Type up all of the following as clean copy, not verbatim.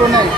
कोण आहे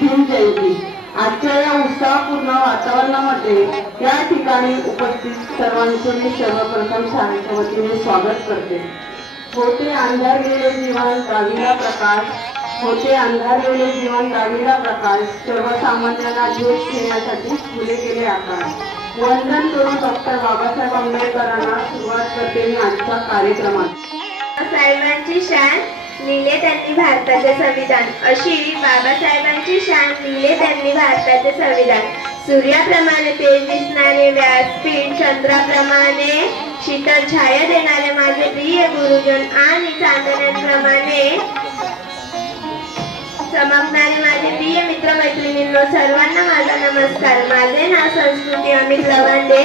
भीमजयंती आजच्या या उत्साहपूर्ण वातावरणामध्ये या ठिकाणी उपस्थित सर्वांचे मी सर्वप्रथम शाळेच्या वतीने स्वागत करते. होते अंधार गेले जीवन गावीला प्रकाश, होते अंधार गेले जीवन गावीला प्रकाश, सर्वसामान्यांना ज्योत घेण्यासाठी फुले गेले आकाश. वंदन करून डॉक्टर बाबासाहेब आंबेडकरांना सुरुवात करते मी आजच्या कार्यक्रमात. साहेबांची शान लिहिले त्यांनी भारताचे संविधान, अशी बाबासाहेबांची शान लिहिले त्यांनी भारताचे संविधान. सूर्याप्रमाणे तेज दिसणारे व्यासपीठ, चंद्राप्रमाणे शीतल छाया देणारे माझे प्रिय गुरुजन आणि चांदण्यांप्रमाणे चमकणारे माझे प्रिय मित्र मैत्रिणींनो, सर्वांना माझा नमस्कार. माझे नाव संस्कृती अमित लवांडे.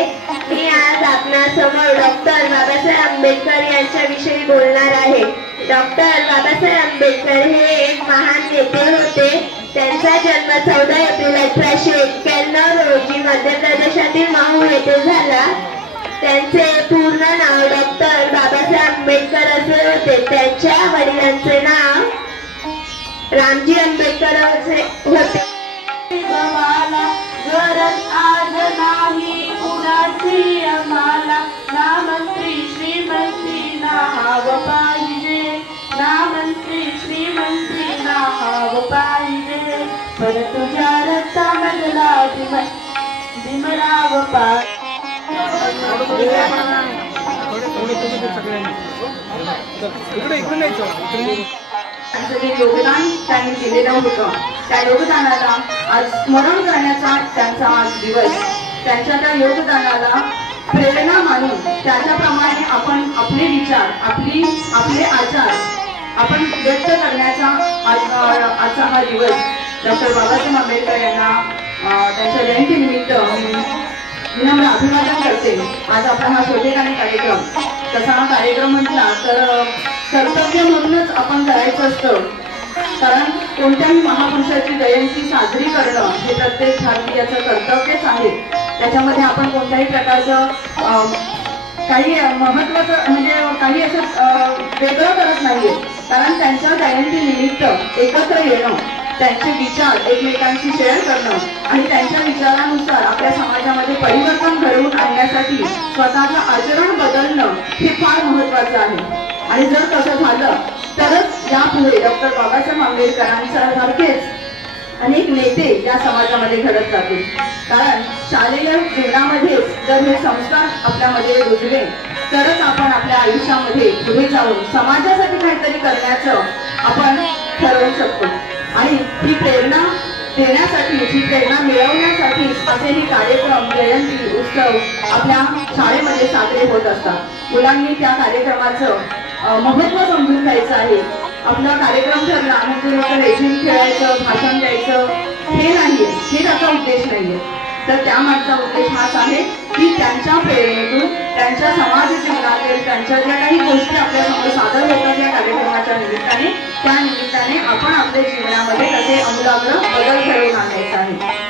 मी आज आपणासमोर डॉक्टर बाबासाहेब आंबेडकर यांच्याविषयी बोलणार आहे. डॉक्टर बाबासाहेब आंबेडकर हे एक महान नेते होते. त्यांचा जन्म 14 एप्रिल 1891 रोजी मध्य प्रदेशातील महू येथे झाला. त्यांचे पूर्ण नाव डॉक्टर बाबासाहेब आंबेडकर असे होते. त्यांच्या वडिलांचे नाव रामजी आंबेडकर असे होते. गरज आज नाही कुणाची आम्हाला, ना मंत्री श्रीमंती ना हाव पाहिजे, ना मंत्री श्रीमंती ना हाव पाहिजे, पण तुझ्या रक्तामधला भीमराव पाहिजे. योगदान त्यांनी दिलेलं होतं, त्या योगदानाला आज स्मरण करण्याचा त्यांचा आज दिवस. त्यांच्या त्या योगदानाला प्रेरणा मानून त्याच्याप्रमाणे आपण आपले विचार, आपले आचार आपण व्यक्त करण्याचा आजचा हा दिवस. डॉक्टर बाबासाहेब आंबेडकर यांना त्यांच्या जयंतीनिमित्त विनम्र अभिवादन करते. आज आपला हा शोधेगाणी कार्यक्रम, तसा हा कार्यक्रम म्हटला तर कर्तव्य म्हणूनच आपण करायचं असतं. कारण कोणत्याही महापुरुषाची जयंती साजरी करणं हे प्रत्येक भारतीयाचं कर्तव्यच आहे. त्याच्यामध्ये आपण कोणत्याही प्रकारचं काही महत्त्वाचं म्हणजे काही असं वेगळं करत नाहीये. कारण त्यांच्या जयंतीनिमित्त एकत्र येणं, त्यांचे विचार एकमेकांशी शेअर करणं आणि त्यांच्या विचारानुसार आपल्या समाजामध्ये परिवर्तन घडवून आणण्यासाठी स्वतःचं आचरण बदलणं हे फार महत्त्वाचं आहे. आणि जर तसं झालं तरच यापुढे डॉक्टर बाबासाहेब आंबेडकरांसारखेच अनेक नेते या समाजामध्ये घडत जातील. कारण शालेय जीवनामध्ये जर हे संस्कार आपल्यामध्ये रुजले तरच आपण आपल्या आयुष्यामध्ये पुढे जाऊन समाजासाठी काहीतरी करण्याचं आपण ठरवू शकतो. आणि ही प्रेरणा देण्यासाठी, ही प्रेरणा मिळवण्यासाठी असे हे कार्यक्रम, जयंती उत्सव आपल्या शाळेमध्ये साजरे होत असतात. मुलांनी त्या कार्यक्रमाचं महत्त्व समजून घ्यायचं आहे. आपला कार्यक्रम ठरला म्हणजे रेशीम खेळायचं, भाषण द्यायचं हे नाहीये, हे त्याचा उद्देश नाहीये. तर त्यामागचा उद्देश हाच आहे की त्यांच्या प्रेरणेतून, त्यांच्या समाज जीवनातील त्यांच्या ज्या काही गोष्टी आपल्यासमोर सादर होतात या कार्यक्रमाच्या निमित्ताने, त्या निमित्ताने आपण आपल्या जीवनामध्ये कसे आमूलाग्र बदल घडवून आणायचा आहे.